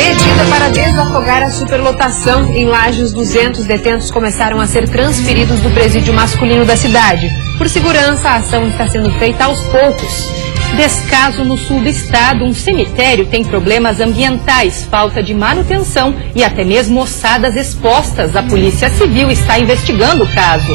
Medida para desafogar a superlotação. Em Lages, 200 detentos começaram a ser transferidos do presídio masculino da cidade. Por segurança, a ação está sendo feita aos poucos. Descaso no sul do estado, um cemitério tem problemas ambientais, falta de manutenção e até mesmo ossadas expostas. A Polícia Civil está investigando o caso.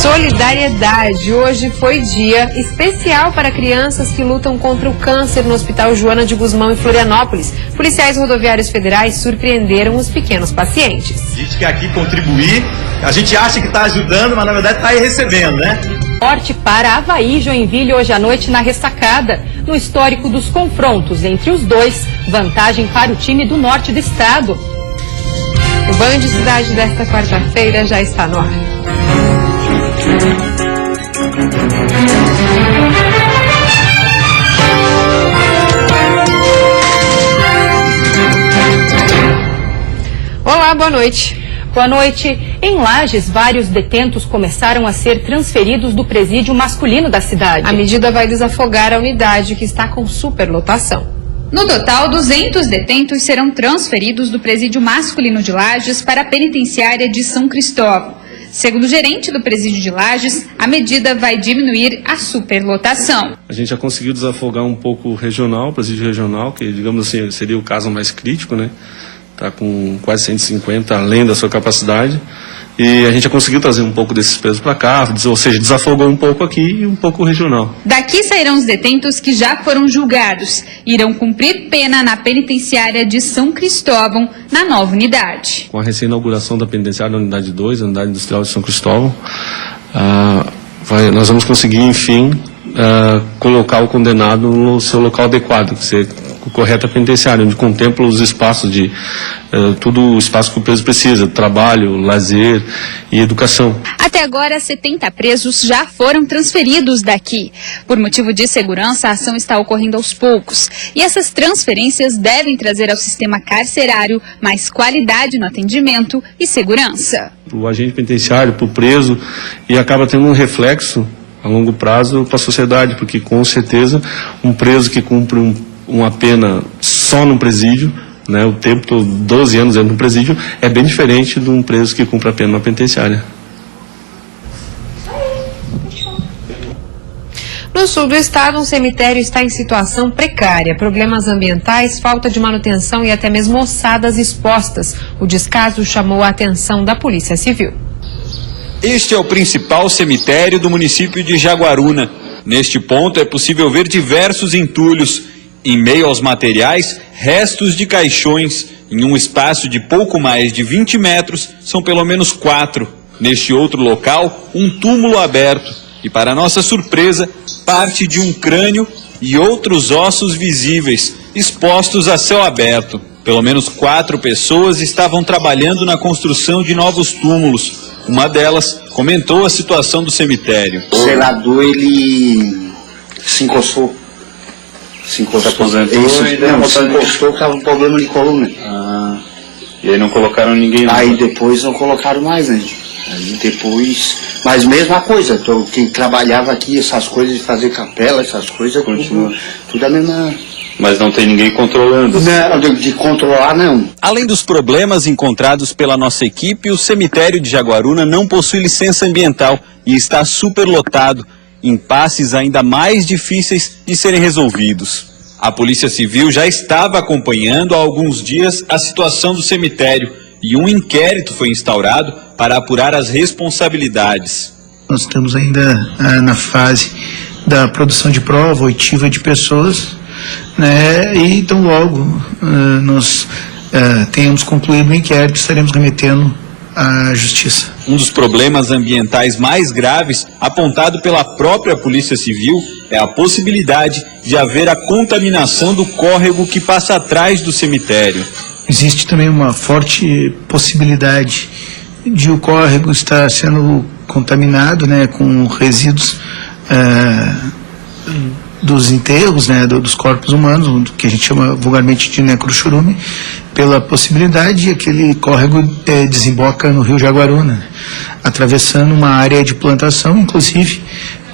Solidariedade. Hoje foi dia especial para crianças que lutam contra o câncer no Hospital Joana de Guzmão, em Florianópolis. Policiais rodoviários federais surpreenderam os pequenos pacientes. A gente quer aqui contribuir, a gente acha que está ajudando, mas na verdade está aí recebendo, né? Norte para Avaí e Joinville hoje à noite na ressacada. No histórico dos confrontos entre os dois, vantagem para o time do norte do estado. O Band Cidade desta quarta-feira já está no ar. Olá, boa noite. Boa noite. Em Lages, vários detentos começaram a ser transferidos do presídio masculino da cidade. A medida vai desafogar a unidade, que está com superlotação. No total, 200 detentos serão transferidos do presídio masculino de Lages para a penitenciária de São Cristóvão. Segundo o gerente do presídio de Lages, a medida vai diminuir a superlotação. A gente já conseguiu desafogar um pouco o presídio regional, que, digamos assim, seria o caso mais crítico, né? Está com quase 150, além da sua capacidade. E a gente já conseguiu trazer um pouco desses pesos para cá, ou seja, desafogou um pouco aqui e um pouco regional. Daqui sairão os detentos que já foram julgados. Irão cumprir pena na penitenciária de São Cristóvão, na nova unidade. Com a recém-inauguração da penitenciária da Unidade 2, a Unidade Industrial de São Cristóvão, nós vamos conseguir, enfim, colocar o condenado no seu local adequado, que seja o correto penitenciário, onde contempla os espaços de todo o espaço que o preso precisa, trabalho, lazer e educação. Até agora, 70 presos já foram transferidos daqui. Por motivo de segurança, a ação está ocorrendo aos poucos. E essas transferências devem trazer ao sistema carcerário mais qualidade no atendimento e segurança. O agente penitenciário, para o preso, e acaba tendo um reflexo a longo prazo para a sociedade, porque com certeza um preso que cumpre uma pena só no presídio, né, o tempo todo, 12 anos dentro do presídio, é bem diferente de um preso que cumpre a pena na penitenciária. No sul do estado, um cemitério está em situação precária. Problemas ambientais, falta de manutenção e até mesmo ossadas expostas. O descaso chamou a atenção da Polícia Civil. Este é o principal cemitério do município de Jaguaruna. Neste ponto é possível ver diversos entulhos. Em meio aos materiais, restos de caixões. Em um espaço de pouco mais de 20 metros, são pelo menos 4. Neste outro local, um túmulo aberto. E para nossa surpresa, parte de um crânio e outros ossos visíveis, expostos a céu aberto. Pelo menos 4 pessoas estavam trabalhando na construção de novos túmulos. Uma delas comentou a situação do cemitério. O zelador, ele se encostou. Se encostou, estava um problema de coluna. E aí não colocaram ninguém lá? Aí depois não colocaram mais, né? Aí depois... Mas mesma coisa, quem trabalhava aqui, essas coisas de fazer capela, essas coisas, continua tudo a mesma... Mas não tem ninguém controlando? Não, de controlar não. Além dos problemas encontrados pela nossa equipe, o cemitério de Jaguaruna não possui licença ambiental e está superlotado. Impasses ainda mais difíceis de serem resolvidos. A Polícia Civil já estava acompanhando há alguns dias a situação do cemitério e um inquérito foi instaurado para apurar as responsabilidades. Nós estamos ainda na fase da produção de prova, oitiva de pessoas, né? E então logo nós tenhamos concluído o inquérito, estaremos remetendo à Justiça. Um dos problemas ambientais mais graves, apontado pela própria Polícia Civil, é a possibilidade de haver a contaminação do córrego que passa atrás do cemitério. Existe também uma forte possibilidade de o córrego estar sendo contaminado, né, com resíduos dos enterros, né, dos corpos humanos, que a gente chama vulgarmente de necrochorume, pela possibilidade de aquele córrego desemboca no rio Jaguaruna, atravessando uma área de plantação, inclusive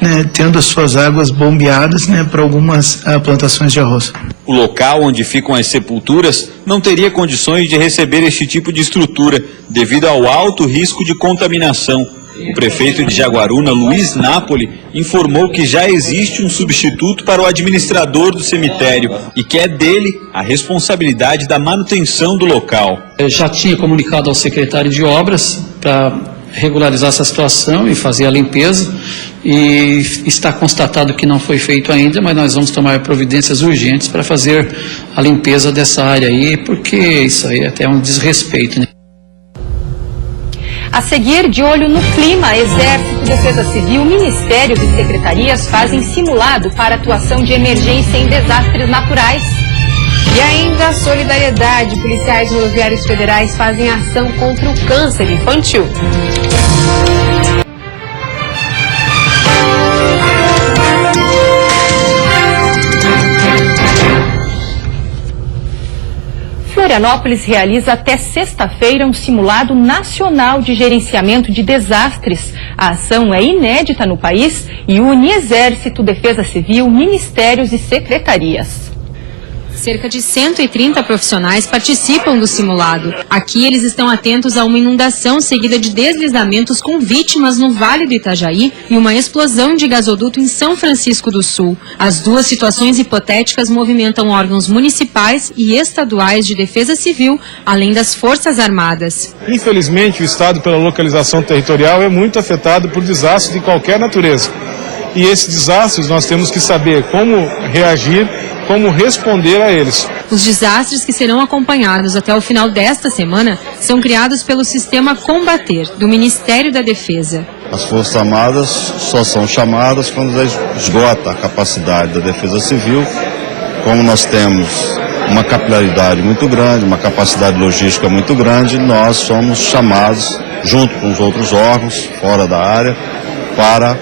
né, tendo as suas águas bombeadas, né, para algumas plantações de arroz. O local onde ficam as sepulturas não teria condições de receber este tipo de estrutura, devido ao alto risco de contaminação. O prefeito de Jaguaruna, Luiz Napoli, informou que já existe um substituto para o administrador do cemitério e que é dele a responsabilidade da manutenção do local. Eu já tinha comunicado ao secretário de obras para regularizar essa situação e fazer a limpeza, e está constatado que não foi feito ainda, mas nós vamos tomar providências urgentes para fazer a limpeza dessa área aí, porque isso aí é até um desrespeito, né? A seguir, de olho no clima, Exército, Defesa Civil, Ministérios e secretarias fazem simulado para atuação de emergência em desastres naturais. E ainda a solidariedade. Policiais rodoviários federais fazem ação contra o câncer infantil. Florianópolis realiza até sexta-feira um simulado nacional de gerenciamento de desastres. A ação é inédita no país e une Exército, Defesa Civil, Ministérios e secretarias. Cerca de 130 profissionais participam do simulado. Aqui eles estão atentos a uma inundação seguida de deslizamentos com vítimas no Vale do Itajaí e uma explosão de gasoduto em São Francisco do Sul. As duas situações hipotéticas movimentam órgãos municipais e estaduais de defesa civil, além das Forças Armadas. Infelizmente, o Estado, pela localização territorial, é muito afetado por desastres de qualquer natureza. E esses desastres nós temos que saber como reagir, como responder a eles. Os desastres que serão acompanhados até o final desta semana são criados pelo Sistema Combater, do Ministério da Defesa. As Forças Armadas só são chamadas quando esgota a capacidade da Defesa Civil. Como nós temos uma capilaridade muito grande, uma capacidade logística muito grande, nós somos chamados, junto com os outros órgãos, fora da área, para,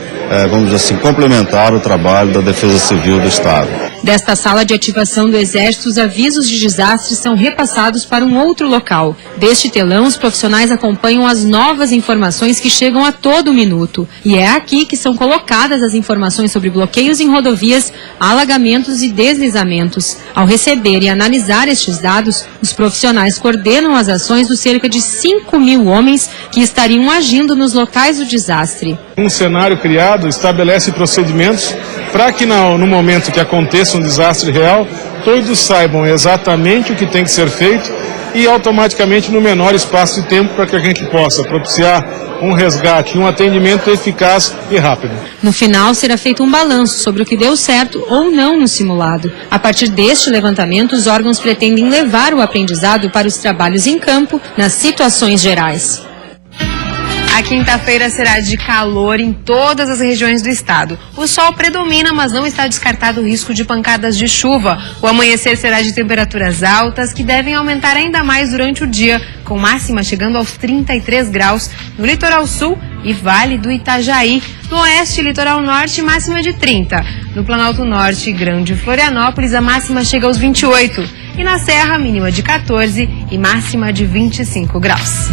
vamos dizer assim, complementar o trabalho da Defesa Civil do Estado. Desta sala de ativação do Exército, os avisos de desastres são repassados para um outro local. Deste telão, os profissionais acompanham as novas informações que chegam a todo minuto. E é aqui que são colocadas as informações sobre bloqueios em rodovias, alagamentos e deslizamentos. Ao receber e analisar estes dados, os profissionais coordenam as ações dos cerca de 5.000 homens que estariam agindo nos locais do desastre. Um cenário criado estabelece procedimentos para que no momento que aconteça um desastre real, todos saibam exatamente o que tem que ser feito e automaticamente no menor espaço de tempo para que a gente possa propiciar um resgate, um atendimento eficaz e rápido. No final, será feito um balanço sobre o que deu certo ou não no simulado. A partir deste levantamento, os órgãos pretendem levar o aprendizado para os trabalhos em campo nas situações gerais. A quinta-feira será de calor em todas as regiões do estado. O sol predomina, mas não está descartado o risco de pancadas de chuva. O amanhecer será de temperaturas altas, que devem aumentar ainda mais durante o dia, com máxima chegando aos 33 graus no litoral sul e Vale do Itajaí. No oeste e litoral norte, máxima de 30. No Planalto Norte e Grande Florianópolis, a máxima chega aos 28. E na Serra, mínima de 14 e máxima de 25 graus.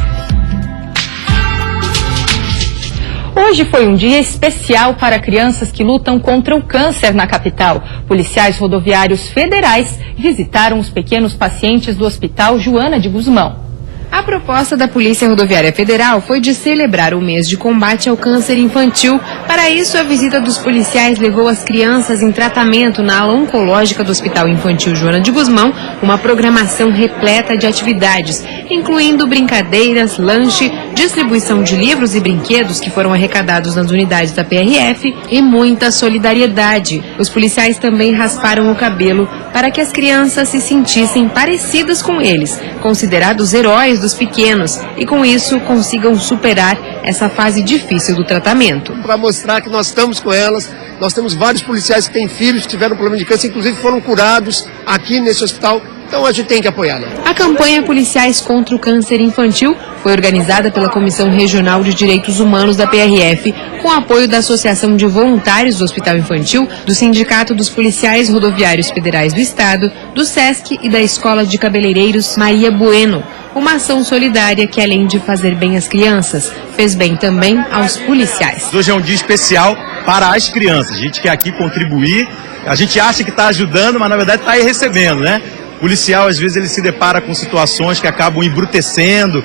Hoje foi um dia especial para crianças que lutam contra o câncer na capital. Policiais rodoviários federais visitaram os pequenos pacientes do Hospital Joana de Guzmão. A proposta da Polícia Rodoviária Federal foi de celebrar o mês de combate ao câncer infantil. Para isso, a visita dos policiais levou as crianças em tratamento na ala oncológica do Hospital Infantil Joana de Guzmão, uma programação repleta de atividades, incluindo brincadeiras, lanche, distribuição de livros e brinquedos que foram arrecadados nas unidades da PRF e muita solidariedade. Os policiais também rasparam o cabelo para que as crianças se sentissem parecidas com eles, considerados heróis dos pequenos, e com isso consigam superar essa fase difícil do tratamento. Para mostrar que nós estamos com elas, nós temos vários policiais que têm filhos que tiveram problema de câncer, inclusive foram curados aqui nesse hospital Então a gente tem que apoiar, né? A campanha Policiais contra o Câncer Infantil foi organizada pela Comissão Regional de Direitos Humanos da PRF, com apoio da Associação de Voluntários do Hospital Infantil, do Sindicato dos Policiais Rodoviários Federais do Estado, do SESC e da Escola de Cabeleireiros Maria Bueno. Uma ação solidária que, além de fazer bem às crianças, fez bem também aos policiais. Hoje é um dia especial para as crianças. A gente quer aqui contribuir. A gente acha que está ajudando, mas na verdade está aí recebendo, né? O policial, às vezes, ele se depara com situações que acabam embrutecendo,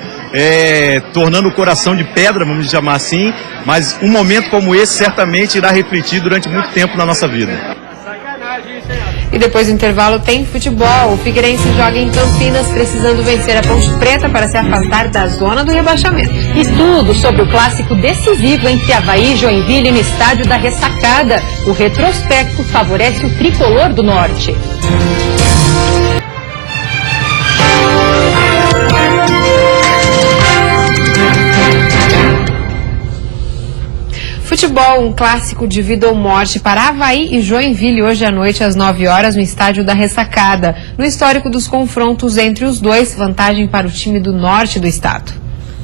tornando o coração de pedra, vamos chamar assim, mas um momento como esse certamente irá refletir durante muito tempo na nossa vida. E depois do intervalo tem futebol. O Figueirense joga em Campinas, precisando vencer a Ponte Preta para se afastar da zona do rebaixamento. E tudo sobre o clássico decisivo entre Avaí e Joinville no estádio da Ressacada. O retrospecto favorece o tricolor do Norte. Futebol, um clássico de vida ou morte para Avaí e Joinville hoje à noite às 9 horas no estádio da Ressacada. No histórico dos confrontos entre os dois, vantagem para o time do norte do estado.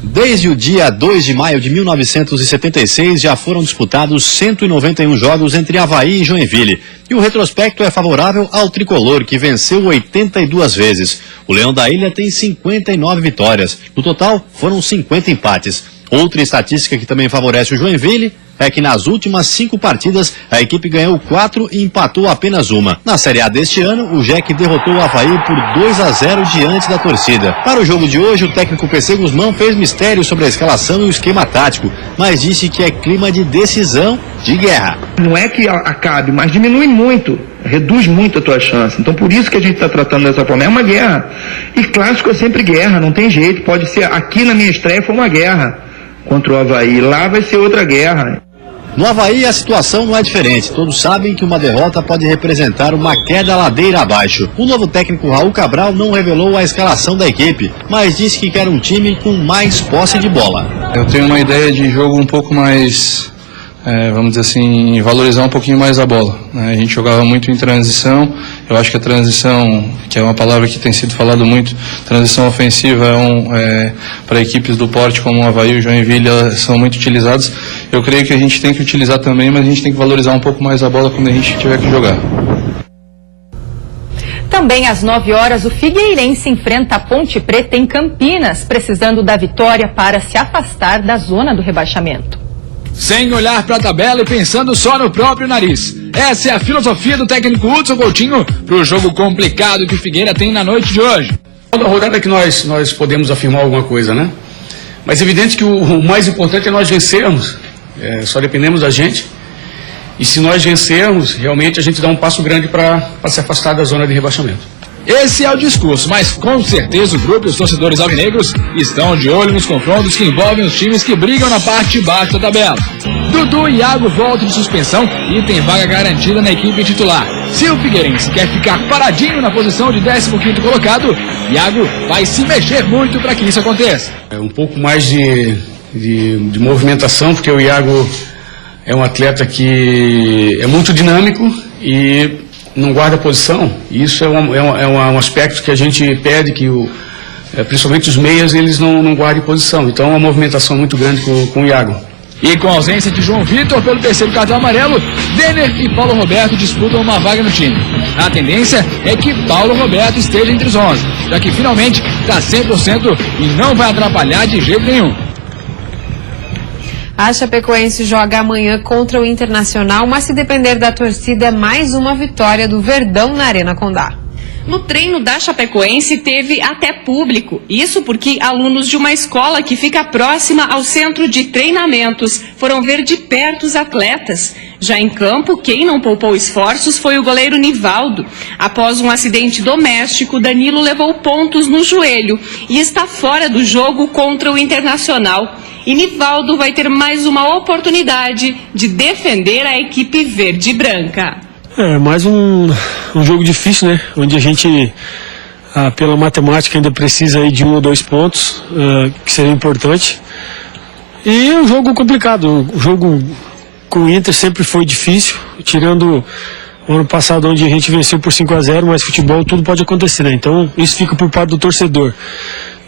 Desde o dia 2 de maio de 1976 já foram disputados 191 jogos entre Avaí e Joinville. E o retrospecto é favorável ao tricolor, que venceu 82 vezes. O Leão da Ilha tem 59 vitórias. No total, foram 50 empates. Outra estatística que também favorece o Joinville é que nas últimas 5 partidas a equipe ganhou 4 e empatou apenas uma. Na Série A deste ano, o Jack derrotou o Avaí por 2-0 diante da torcida. Para o jogo de hoje, o técnico PC Guzmão fez mistério sobre a escalação e o esquema tático, mas disse que é clima de decisão, de guerra. Não é que acabe, mas diminui muito, reduz muito a tua chance. Então por isso que a gente está tratando dessa forma. É uma guerra. E clássico é sempre guerra, não tem jeito. Pode ser, aqui na minha estreia foi uma guerra contra o Avaí, lá vai ser outra guerra. No Avaí a situação não é diferente. Todos sabem que uma derrota pode representar uma queda ladeira abaixo. O novo técnico Raul Cabral não revelou a escalação da equipe, mas disse que quer um time com mais posse de bola. Eu tenho uma ideia de jogo um pouco mais, vamos dizer assim, valorizar um pouquinho mais a bola, né? A gente jogava muito em transição. Eu acho que a transição, que é uma palavra que tem sido falado muito, transição ofensiva para equipes do porte como o Avaí e o Joinville, são muito utilizadas. Eu creio que a gente tem que utilizar também, mas a gente tem que valorizar um pouco mais a bola quando a gente tiver que jogar. Também às 9 horas, o Figueirense enfrenta a Ponte Preta em Campinas, precisando da vitória para se afastar da zona do rebaixamento. Sem olhar para a tabela e pensando só no próprio nariz. Essa é a filosofia do técnico Hudson Coutinho para o jogo complicado que o Figueira tem na noite de hoje. Toda rodada que nós podemos afirmar alguma coisa, né? Mas é evidente que o mais importante é nós vencermos. Só dependemos da gente. E se nós vencermos, realmente a gente dá um passo grande para se afastar da zona de rebaixamento. Esse é o discurso, mas com certeza o grupo e os torcedores alvinegros estão de olho nos confrontos que envolvem os times que brigam na parte de baixo da tabela. Dudu e Iago voltam de suspensão e tem vaga garantida na equipe titular. Se o Figueirense quer ficar paradinho na posição de 15º colocado, Iago vai se mexer muito para que isso aconteça. Um pouco mais de movimentação, porque o Iago é um atleta que é muito dinâmico e não guarda posição. Isso é um aspecto que a gente pede que principalmente os meias eles não guardem posição. Então é uma movimentação muito grande com o Iago. E com a ausência de João Vitor pelo 3º cartão amarelo, Denner e Paulo Roberto disputam uma vaga no time. A tendência é que Paulo Roberto esteja entre os 11, já que finalmente está 100% e não vai atrapalhar de jeito nenhum. A Chapecoense joga amanhã contra o Internacional, mas se depender da torcida é mais uma vitória do Verdão na Arena Condá. No treino da Chapecoense teve até público, isso porque alunos de uma escola que fica próxima ao centro de treinamentos foram ver de perto os atletas. Já em campo, quem não poupou esforços foi o goleiro Nivaldo. Após um acidente doméstico, Danilo levou pontos no joelho e está fora do jogo contra o Internacional. E Nivaldo vai ter mais uma oportunidade de defender a equipe verde e branca. Mais um jogo difícil, né? Onde a gente, pela matemática, ainda precisa aí de 1 ou 2 pontos, que seria importante. E um jogo complicado. O jogo com o Inter sempre foi difícil, tirando O ano passado, onde a gente venceu por 5-0, mas futebol tudo pode acontecer, né? Então isso fica por parte do torcedor.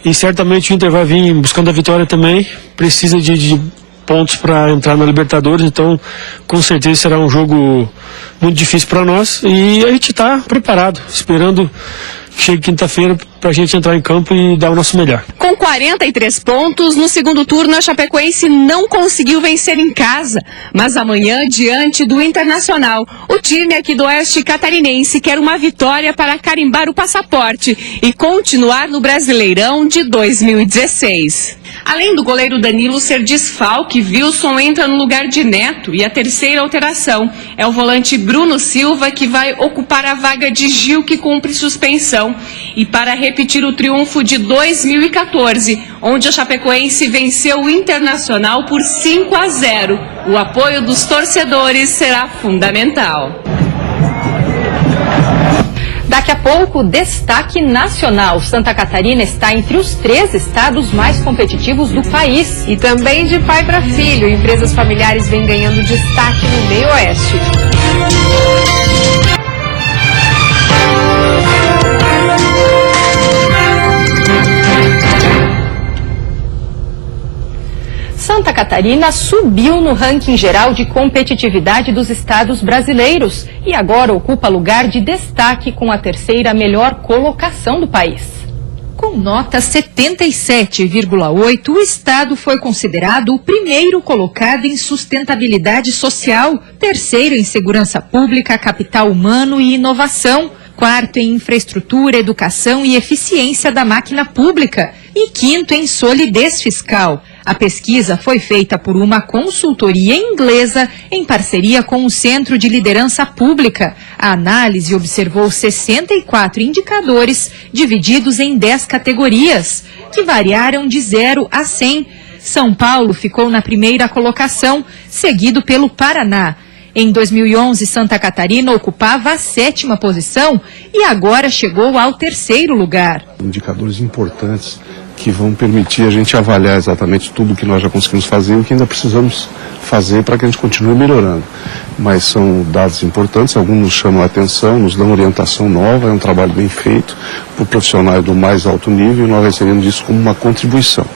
E certamente o Inter vai vir buscando a vitória também, precisa de pontos para entrar na Libertadores, então com certeza será um jogo muito difícil para nós e a gente está preparado, esperando que chegue quinta-feira para a gente entrar em campo e dar o nosso melhor. Com 43 pontos, no segundo turno a Chapecoense não conseguiu vencer em casa, mas amanhã, diante do Internacional, o time aqui do Oeste Catarinense quer uma vitória para carimbar o passaporte e continuar no Brasileirão de 2016. Além do goleiro Danilo ser desfalque, Wilson entra no lugar de Neto e a terceira alteração é o volante Bruno Silva, que vai ocupar a vaga de Gil, que cumpre suspensão. E para repetir o triunfo de 2014, onde a Chapecoense venceu o Internacional por 5-0, o apoio dos torcedores será fundamental. Daqui a pouco, destaque nacional. Santa Catarina está entre os 3 estados mais competitivos do país. E também de pai para filho, empresas familiares vêm ganhando destaque no meio oeste. Santa Catarina subiu no ranking geral de competitividade dos estados brasileiros e agora ocupa lugar de destaque com a terceira melhor colocação do país. Com nota 77,8, o estado foi considerado o primeiro colocado em sustentabilidade social, terceiro em segurança pública, capital humano e inovação, quarto em infraestrutura, educação e eficiência da máquina pública e quinto em solidez fiscal. A pesquisa foi feita por uma consultoria inglesa em parceria com o Centro de Liderança Pública. A análise observou 64 indicadores divididos em 10 categorias, que variaram de 0 a 100. São Paulo ficou na primeira colocação, seguido pelo Paraná. Em 2011, Santa Catarina ocupava a 7ª posição e agora chegou ao 3º lugar. Indicadores importantes que vão permitir a gente avaliar exatamente tudo que nós já conseguimos fazer e o que ainda precisamos fazer para que a gente continue melhorando. Mas são dados importantes, alguns nos chamam a atenção, nos dão orientação nova, é um trabalho bem feito por profissionais do mais alto nível e nós recebemos isso como uma contribuição.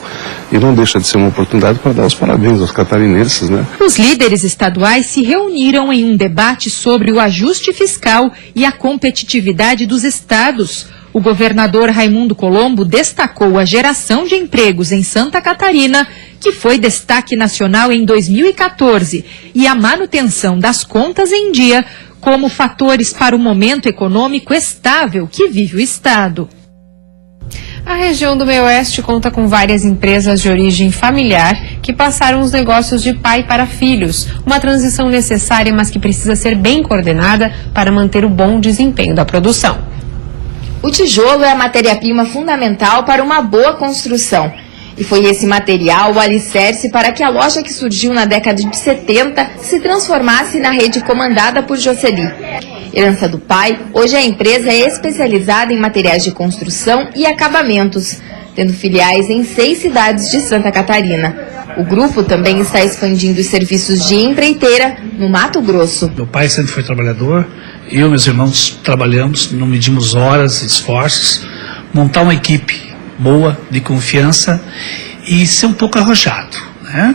E não deixa de ser uma oportunidade para dar os parabéns aos catarinenses, né? Os líderes estaduais se reuniram em um debate sobre o ajuste fiscal e a competitividade dos estados. O governador Raimundo Colombo destacou a geração de empregos em Santa Catarina, que foi destaque nacional em 2014, e a manutenção das contas em dia como fatores para o momento econômico estável que vive o estado. A região do meio-oeste conta com várias empresas de origem familiar que passaram os negócios de pai para filhos. Uma transição necessária, mas que precisa ser bem coordenada para manter o bom desempenho da produção. O tijolo é a matéria-prima fundamental para uma boa construção. E foi esse material o alicerce para que a loja que surgiu na década de 70 se transformasse na rede comandada por Jocely. Herança do pai, hoje a empresa é especializada em materiais de construção e acabamentos, tendo filiais em 6 cidades de Santa Catarina. O grupo também está expandindo os serviços de empreiteira no Mato Grosso. Meu pai sempre foi trabalhador, eu e meus irmãos trabalhamos, não medimos horas e esforços, montar uma equipe boa, de confiança e ser um pouco arrojado, né?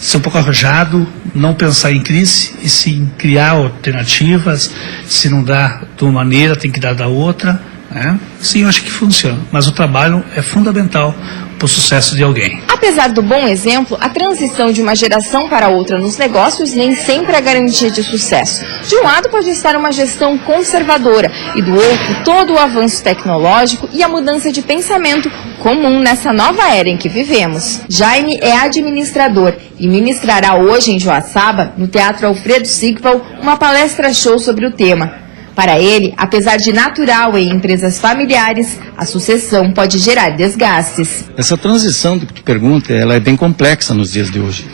Ser um pouco arrojado, não pensar em crise e sim criar alternativas. Se não dá de uma maneira, tem que dar da outra, né? Sim, eu acho que funciona, mas o trabalho é fundamental para o sucesso de alguém. Apesar do bom exemplo, a transição de uma geração para outra nos negócios nem sempre é garantia de sucesso. De um lado pode estar uma gestão conservadora e do outro todo o avanço tecnológico e a mudança de pensamento comum nessa nova era em que vivemos. Jaime é administrador e ministrará hoje em Joaçaba, no Teatro Alfredo Sigval, uma palestra-show sobre o tema. Para ele, apesar de natural em empresas familiares, a sucessão pode gerar desgastes. Essa transição que tu pergunta, ela é bem complexa nos dias de hoje.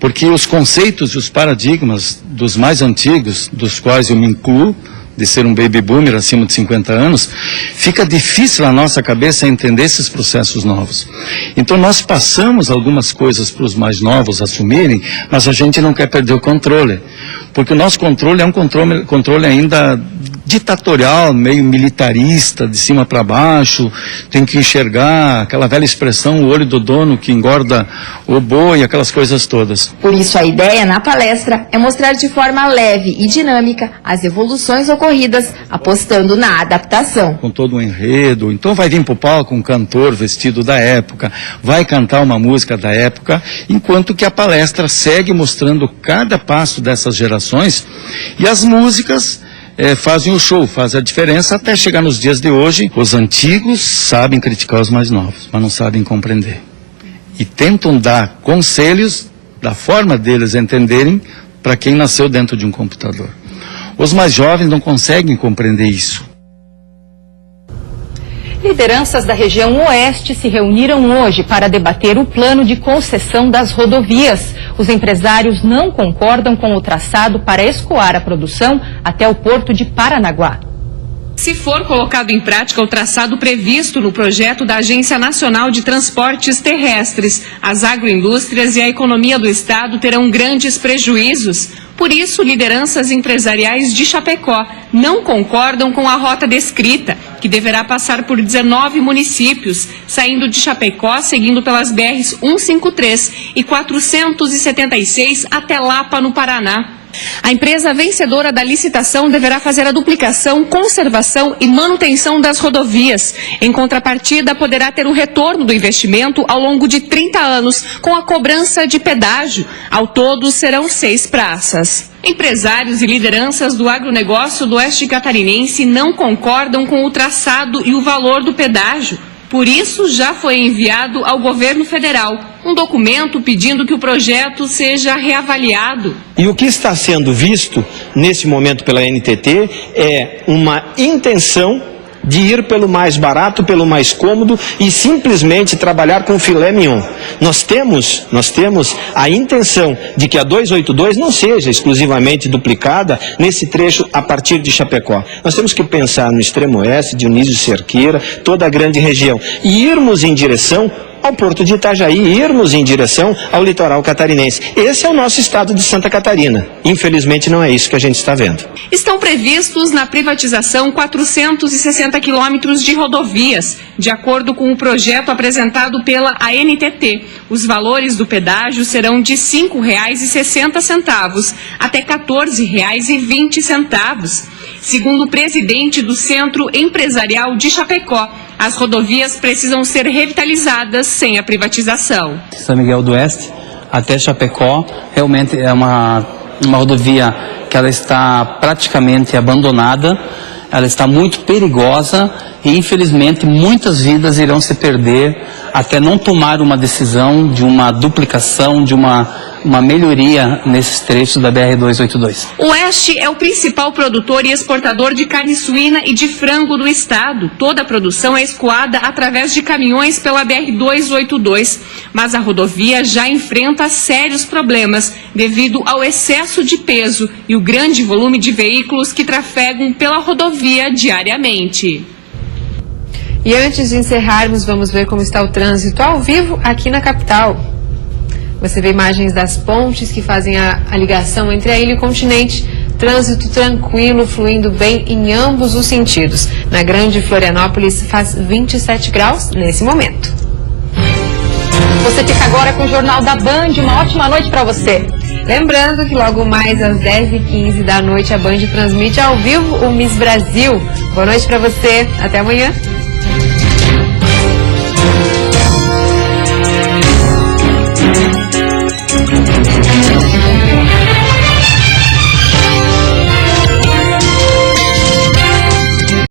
Porque os conceitos e os paradigmas dos mais antigos, dos quais eu me incluo, de ser um baby boomer acima de 50 anos, fica difícil na nossa cabeça entender esses processos novos. Então nós passamos algumas coisas para os mais novos assumirem, mas a gente não quer perder o controle, porque o nosso controle é um controle ainda ditatorial, meio militarista, de cima para baixo, tem que enxergar aquela velha expressão, o olho do dono que engorda o boi, aquelas coisas todas. Por isso a ideia na palestra é mostrar de forma leve e dinâmica as evoluções ocorridas, apostando na adaptação. Com todo um enredo, então vai vir para o palco um cantor vestido da época, vai cantar uma música da época, enquanto que a palestra segue mostrando cada passo dessas gerações e as músicas fazem o show, fazem a diferença até chegar nos dias de hoje. Os antigos sabem criticar os mais novos, mas não sabem compreender. E tentam dar conselhos da forma deles entenderem para quem nasceu dentro de um computador. Os mais jovens não conseguem compreender isso. Lideranças da região oeste se reuniram hoje para debater o plano de concessão das rodovias. Os empresários não concordam com o traçado para escoar a produção até o porto de Paranaguá. Se for colocado em prática o traçado previsto no projeto da Agência Nacional de Transportes Terrestres, as agroindústrias e a economia do estado terão grandes prejuízos. Por isso, lideranças empresariais de Chapecó não concordam com a rota descrita, que deverá passar por 19 municípios, saindo de Chapecó, seguindo pelas BRs 153 e 476 até Lapa, no Paraná. A empresa vencedora da licitação deverá fazer a duplicação, conservação e manutenção das rodovias. Em contrapartida, poderá ter o retorno do investimento ao longo de 30 anos, com a cobrança de pedágio. Ao todo, serão 6 praças. Empresários e lideranças do agronegócio do oeste catarinense não concordam com o traçado e o valor do pedágio. Por isso, já foi enviado ao governo federal um documento pedindo que o projeto seja reavaliado. E o que está sendo visto nesse momento pela NTT é uma intenção de ir pelo mais barato, pelo mais cômodo e simplesmente trabalhar com filé mignon. Nós temos a intenção de que a 282 não seja exclusivamente duplicada nesse trecho a partir de Chapecó. Nós temos que pensar no extremo oeste, Dionísio Cerqueira, toda a grande região e irmos em direção ao Porto de Itajaí, irmos em direção ao litoral catarinense. Esse é o nosso estado de Santa Catarina. Infelizmente não é isso que a gente está vendo. Estão previstos na privatização 460 quilômetros de rodovias, de acordo com o projeto apresentado pela ANTT. Os valores do pedágio serão de R$ 5,60 até R$ 14,20. Segundo o presidente do Centro Empresarial de Chapecó, as rodovias precisam ser revitalizadas sem a privatização. São Miguel do Oeste até Chapecó realmente é uma rodovia que ela está praticamente abandonada, ela está muito perigosa e infelizmente muitas vidas irão se perder até não tomar uma decisão de uma duplicação, de uma melhoria nesses trechos da BR-282. O Oeste é o principal produtor e exportador de carne suína e de frango do estado. Toda a produção é escoada através de caminhões pela BR-282, mas a rodovia já enfrenta sérios problemas devido ao excesso de peso e o grande volume de veículos que trafegam pela rodovia diariamente. E antes de encerrarmos, vamos ver como está o trânsito ao vivo aqui na capital. Você vê imagens das pontes que fazem a ligação entre a ilha e o continente. Trânsito tranquilo, fluindo bem em ambos os sentidos. Na Grande Florianópolis faz 27 graus nesse momento. Você fica agora com o Jornal da Band. Uma ótima noite para você. Lembrando que logo mais às 10h15 da noite a Band transmite ao vivo o Miss Brasil. Boa noite para você. Até amanhã.